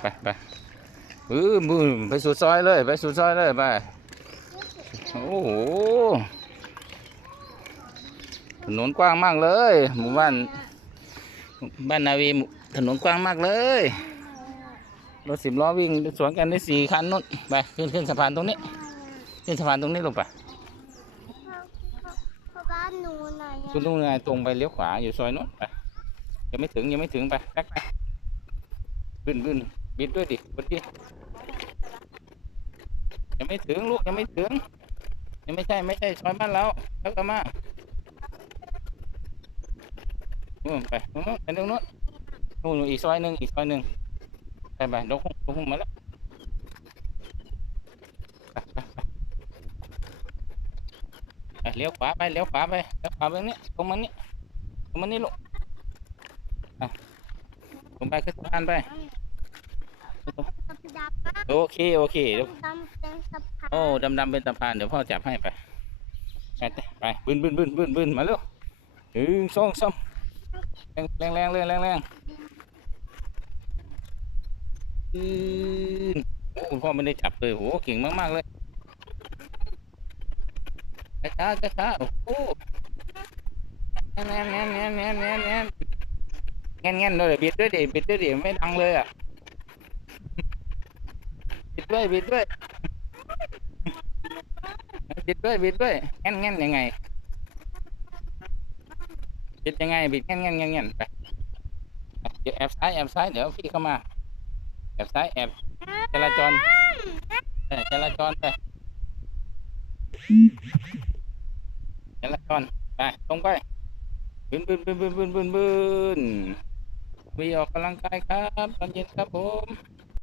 ไปไปอือมือไปสู่ซอยเลย ไปสู่ซอยเลยไปโอ้โหถนนกว้างมากเลย หมู่บ้านบ้านนาวีหมู่ถนนกว้างมากเลยรถสิบล้อวิ่งสวนกันได้สี่คันนู่นไปขึ้นขึ้นสะพานตรงนี้ขึ้นสะพานตรงนี้ลงไปเพราะบ้านหนูหน่อยคุณลุงไงตรงไปเลี้ยวขวาอยู่ซอยนู้นไปยังไม่ถึงยังไม่ถึงไปแป๊กไป บึ้นบึ้นบิดด้วยดิบิดดิยังไม่ถึงลูกยังไม่ถึง ยังไม่ใช่ไม่ใช่ซอยบ้านเราแล้วก็มานู่นไปนู้นไปตรงนู้นนู่นอีกซอยหนึ่งอีกซอยหนึ่งไปไปดกหุ่งดกหุ่งมาแล้วไปเลี้ยวขวาไปเลี้ยวขวาไปเลี้ยวขวาไปตรงนี้ตรงมันนี้ตรงมันนี้ลูกอะ ลงไปขึ้นสะพานไปกับดับนะโอเคโอเคเดี๋ยวดำเป็นสะพานโอ้ดำดำๆเป็นสะพานเดี๋ยวพ่อจับให้ไปไปเต้ไปบึ้นบึ้นบึ้นบึ้นบึ้นมาเร็วหนึ่งสองสามแรงแรงแรงเลยแรงแรงอืมโอ้คุณพ่อไม่ได้จับเลยโหเก่งมากมากๆเลยช้าช้าช้าๆโอ้โหแน่นแน่นแน่นแน่นแน่น แน่นแน่นแง่นแง่นเลยบิดด้วยดิบิดด้วยดิไม่ดังเลยอะบิดด้วยบิดด้วยบิดด้วยบิดด้วยแง่นแง่นยังไงบิดยังไงบิดแง่นแง่นแง่นแง่นไปเดี๋ยวแอบซ้ายแอบซ้ายเดี๋ยวพี่เข้ามาแอบซ้ายแอบจราจรจราจรไปจราจรไปตรงไปบึ้นบึ้นบึ้นบึ้นบึ้นบึ้นบึ้น วีออกกำลังกายครับ ตอนเย็นครับผม